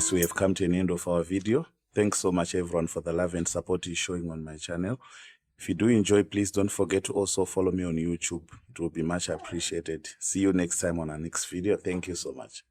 guys, we have come to an end of our video. Thanks so much everyone for the love and support you're showing on my channel. If you do enjoy, please don't forget to also follow me on YouTube. It will be much appreciated. See you next time on our next video. Thank you so much.